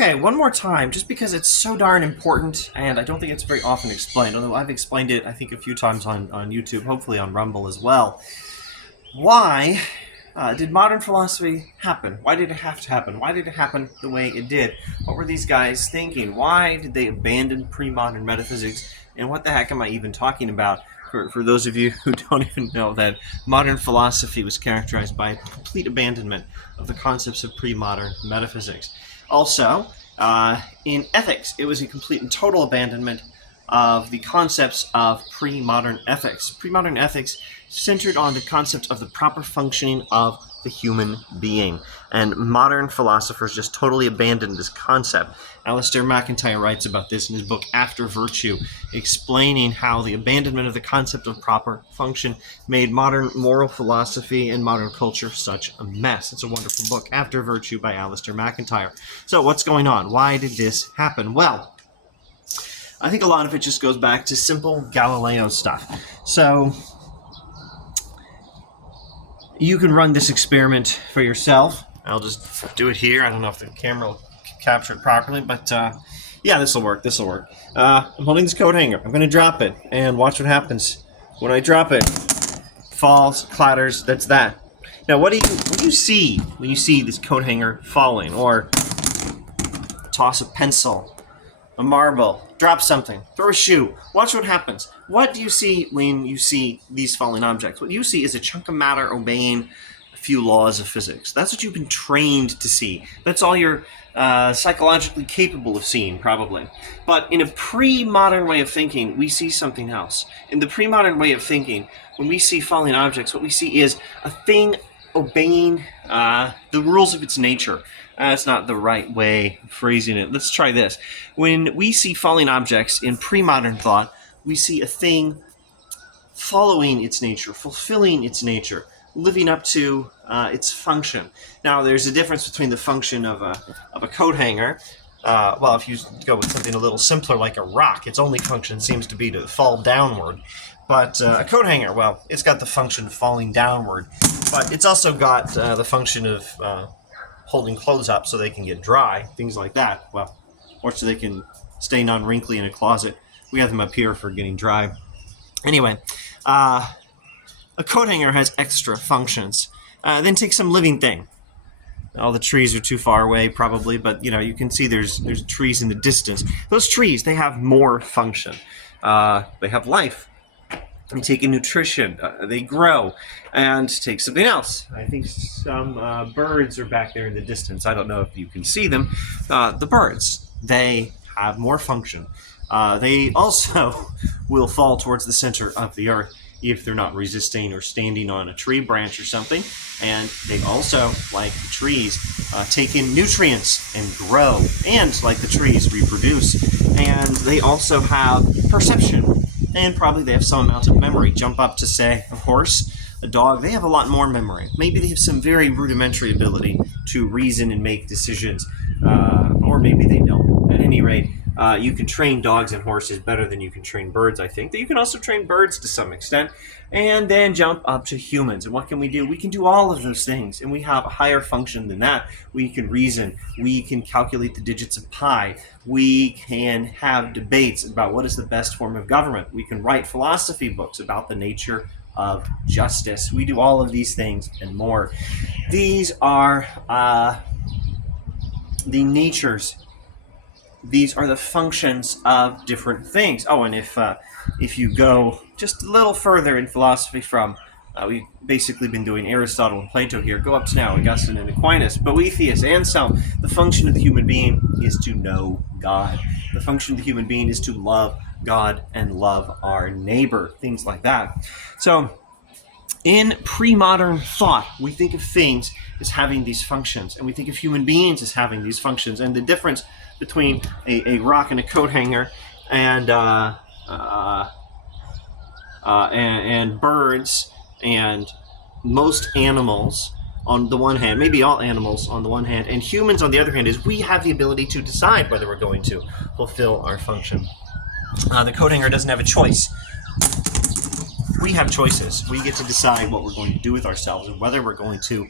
Okay, one more time, just because it's so darn important, and I don't think it's very often explained, although I've explained it, I think, a few times on YouTube, hopefully on Rumble as well. Why did modern philosophy happen? Why did it have to happen? Why did it happen the way it did? What were these guys thinking? Why did they abandon pre-modern metaphysics? And what the heck am I even talking about? For those of you who don't even know that modern philosophy was characterized by a complete abandonment of the concepts of pre-modern metaphysics. Also, in ethics, it was a complete and total abandonment of the concepts of pre-modern ethics. Pre-modern ethics centered on the concept of the proper functioning of the human being. And modern philosophers just totally abandoned this concept. Alistair MacIntyre writes about this in his book After Virtue, explaining how the abandonment of the concept of proper function made modern moral philosophy and modern culture such a mess. It's a wonderful book, After Virtue by Alistair MacIntyre. So what's going on? Why did this happen? Well, I think a lot of it just goes back to simple Galileo stuff. So you can run this experiment for yourself. I'll just do it here. I don't know if the camera will capture it properly, but yeah, this will work. I'm holding this coat hanger. I'm going to drop it, and watch what happens. When I drop it, falls, clatters, that's that. Now, what do you see when you see this coat hanger falling, or toss a pencil, a marble, drop something, throw a shoe? Watch what happens. What do you see when you see these falling objects? What you see is a chunk of matter obeying a few laws of physics. That's what you've been trained to see. That's all you're psychologically capable of seeing, probably. But in a pre-modern way of thinking, we see something else. In the pre-modern way of thinking, when we see falling objects, what we see is a thing obeying the rules of its nature. That's not the right way of phrasing it. Let's try this. When we see falling objects in pre-modern thought, we see a thing following its nature, fulfilling its nature, living up to its function. Now, there's a difference between the function of a coat hanger. Well, if you go with something a little simpler like a rock, its only function seems to be to fall downward. But a coat hanger, well, it's got the function of falling downward, but it's also got the function of holding clothes up so they can get dry, things like that. Well, or so they can stay non-wrinkly in a closet. We have them up here for getting dry. Anyway, a coat hanger has extra functions. Then take some living thing. All the trees are too far away, probably, but you can see there's trees in the distance. Those trees, they have more function. They have life. They take in nutrition. They grow. And take something else. I think some birds are back there in the distance. I don't know if you can see them. The birds, they have more function. They also will fall towards the center of the earth if they're not resisting or standing on a tree branch or something. And they also, like the trees, take in nutrients and grow. And, like the trees, reproduce. And they also have perception. And probably they have some amount of memory. Jump up to, say, a horse, a dog, they have a lot more memory. Maybe they have some very rudimentary ability to reason and make decisions. Or maybe they don't. At any rate, you can train dogs and horses better than you can train birds, I think. You can also train birds to some extent. And then jump up to humans. And what can we do? We can do all of those things. And we have a higher function than that. We can reason. We can calculate the digits of pi. We can have debates about what is the best form of government. We can write philosophy books about the nature of justice. We do all of these things and more. These are the natures. These are the functions of different things. Oh, and if you go just a little further in philosophy from, we've basically been doing Aristotle and Plato here, go up to now Augustine and Aquinas, Boethius, Anselm. The function of the human being is to know God. The function of the human being is to love God and love our neighbor, things like that. So in pre-modern thought, we think of things as having these functions, and we think of human beings as having these functions. And the difference between a rock and a coat hanger and birds and most animals on the one hand, maybe all animals on the one hand, and humans on the other hand, is we have the ability to decide whether we're going to fulfill our function. The coat hanger doesn't have a choice. We have choices. We get to decide what we're going to do with ourselves and whether we're going to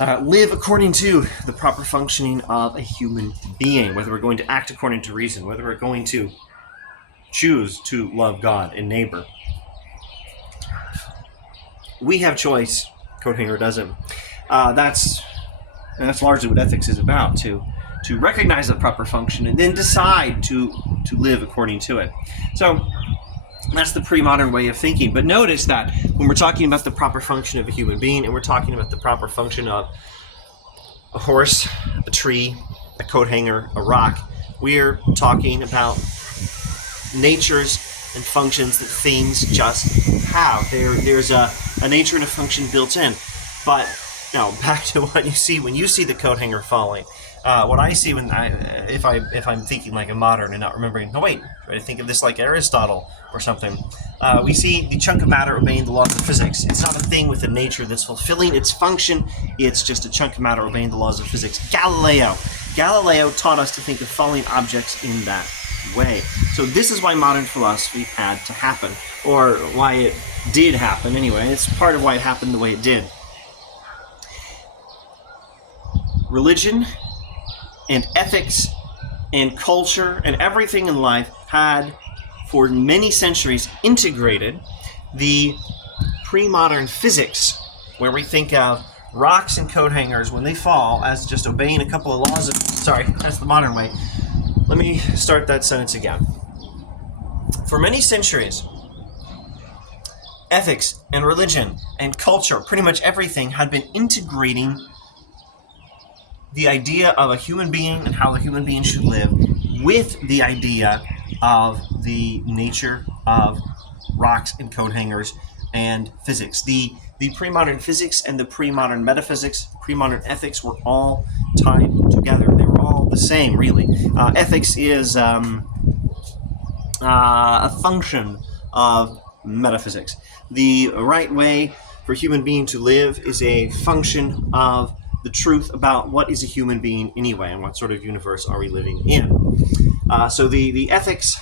live according to the proper functioning of a human being, whether we're going to act according to reason, whether we're going to choose to love God and neighbor. We have choice, coat hanger doesn't. That's largely what ethics is about, to recognize the proper function and then decide to live according to it. So that's the pre-modern way of thinking. But notice that when we're talking about the proper function of a human being, and we're talking about the proper function of a horse, a tree, a coat hanger, a rock, we're talking about natures and functions that things just have. There's a nature and a function built in. But now back to what you see when you see the coat hanger falling. What I see if I'm thinking like a modern and not remembering, no wait, try to think of this like Aristotle or something. We see the chunk of matter obeying the laws of physics. It's not a thing with a nature that's fulfilling its function. It's just a chunk of matter obeying the laws of physics. Galileo taught us to think of falling objects in that way. So this is why modern philosophy had to happen, or why it did happen anyway. It's part of why it happened the way it did. Religion and ethics and culture and everything in life had, for many centuries, integrated the pre-modern physics, where we think of rocks and coat hangers when they fall as just obeying a couple of laws of... Sorry, that's the modern way. Let me start that sentence again. For many centuries, ethics and religion and culture, pretty much everything, had been integrating the idea of a human being and how the human being should live with the idea of the nature of rocks and coat hangers and physics. The pre-modern physics and the pre-modern metaphysics, pre-modern ethics were all tied together. They were all the same, really. Ethics is a function of metaphysics. The right way for a human being to live is a function of the truth about what is a human being anyway, and what sort of universe are we living in. So the ethics,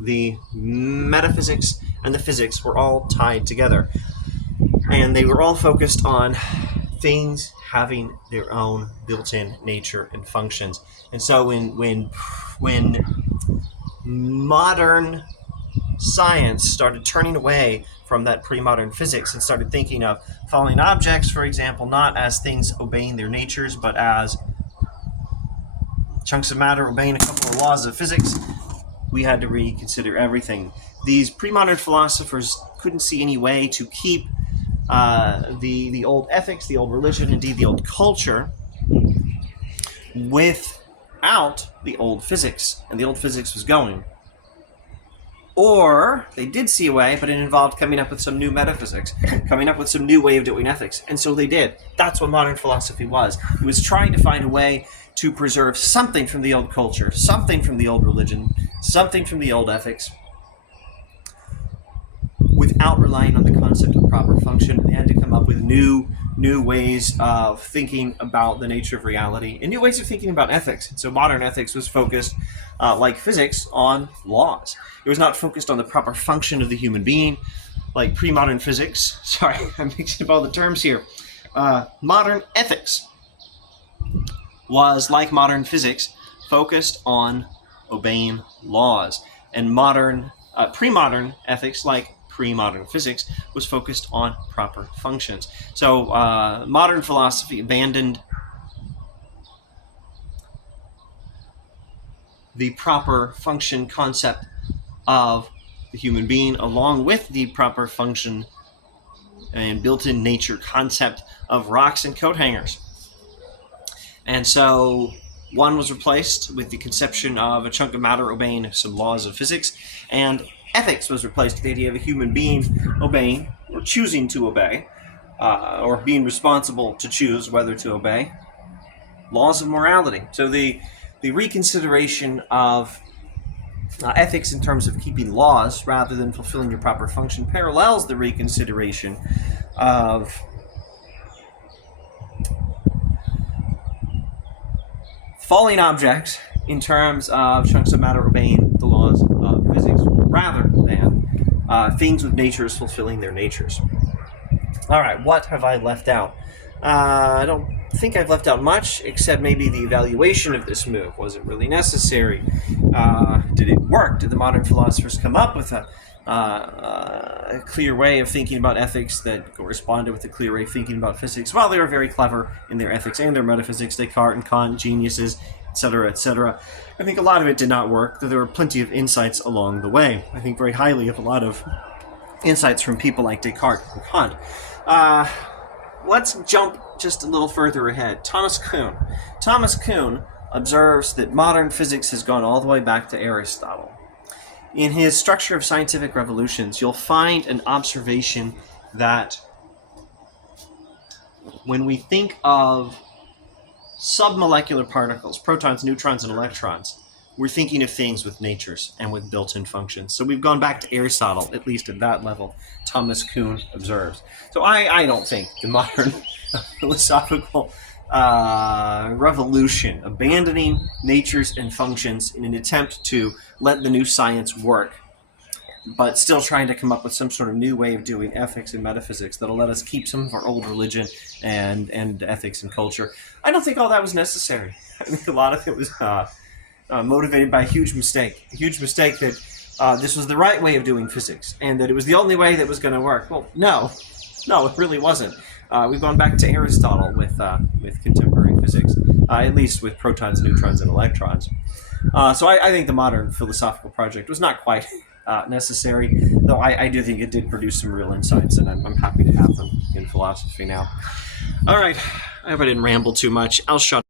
the metaphysics, and the physics were all tied together. And they were all focused on things having their own built-in nature and functions. And so when modern science started turning away from that pre-modern physics and started thinking of falling objects, for example, not as things obeying their natures, but as chunks of matter obeying a couple of laws of physics, we had to reconsider everything. These pre-modern philosophers couldn't see any way to keep the old ethics, the old religion, indeed the old culture, without the old physics. And the old physics was going. Or they did see a way, but it involved coming up with some new metaphysics, coming up with some new way of doing ethics. And so they did. That's what modern philosophy was. It was trying to find a way to preserve something from the old culture, something from the old religion, something from the old ethics, without relying on the concept of proper function. They had to come up with new ways of thinking about the nature of reality and new ways of thinking about ethics. And so modern ethics was focused, like physics, on laws. It was not focused on the proper function of the human being, like pre-modern physics. Sorry, I'm mixing up all the terms here. Modern ethics was, like modern physics, focused on obeying laws. And pre-modern ethics, like pre-modern physics, was focused on proper functions. So modern philosophy abandoned the proper function concept of the human being, along with the proper function and built-in nature concept of rocks and coat hangers. And so one was replaced with the conception of a chunk of matter obeying some laws of physics, and ethics was replaced with the idea of a human being obeying, or choosing to obey, or being responsible to choose whether to obey, laws of morality. So the reconsideration of ethics in terms of keeping laws rather than fulfilling your proper function parallels the reconsideration of falling objects in terms of chunks of matter obeying the laws of physics rather than things with natures fulfilling their natures. All right, what have I left out? I don't think I've left out much, except maybe the evaluation of this move. Was it really necessary? Did it work? Did the modern philosophers come up with a clear way of thinking about ethics that corresponded with a clear way of thinking about physics? Well, they were very clever in their ethics and their metaphysics. Descartes and Kant, geniuses, etc., etc. I think a lot of it did not work, though there were plenty of insights along the way. I think very highly of a lot of insights from people like Descartes and Kant. Let's jump just a little further ahead. Thomas Kuhn. Thomas Kuhn observes that modern physics has gone all the way back to Aristotle. In his Structure of Scientific Revolutions, you'll find an observation that when we think of submolecular particles, protons, neutrons, and electrons, we're thinking of things with natures and with built-in functions. So we've gone back to Aristotle, at least at that level, Thomas Kuhn observes. So I don't think the modern philosophical revolution, abandoning natures and functions in an attempt to let the new science work, but still trying to come up with some sort of new way of doing ethics and metaphysics that'll let us keep some of our old religion and ethics and culture. I don't think all that was necessary. I think a lot of it was motivated by a huge mistake that this was the right way of doing physics and that it was the only way that was going to work. Well, no, it really wasn't. We've gone back to Aristotle with contemporary physics, at least with protons, neutrons, and electrons. So I think the modern philosophical project was not quite necessary, though I do think it did produce some real insights, and I'm happy to have them in philosophy now. All right, I hope I didn't ramble too much. I'll shut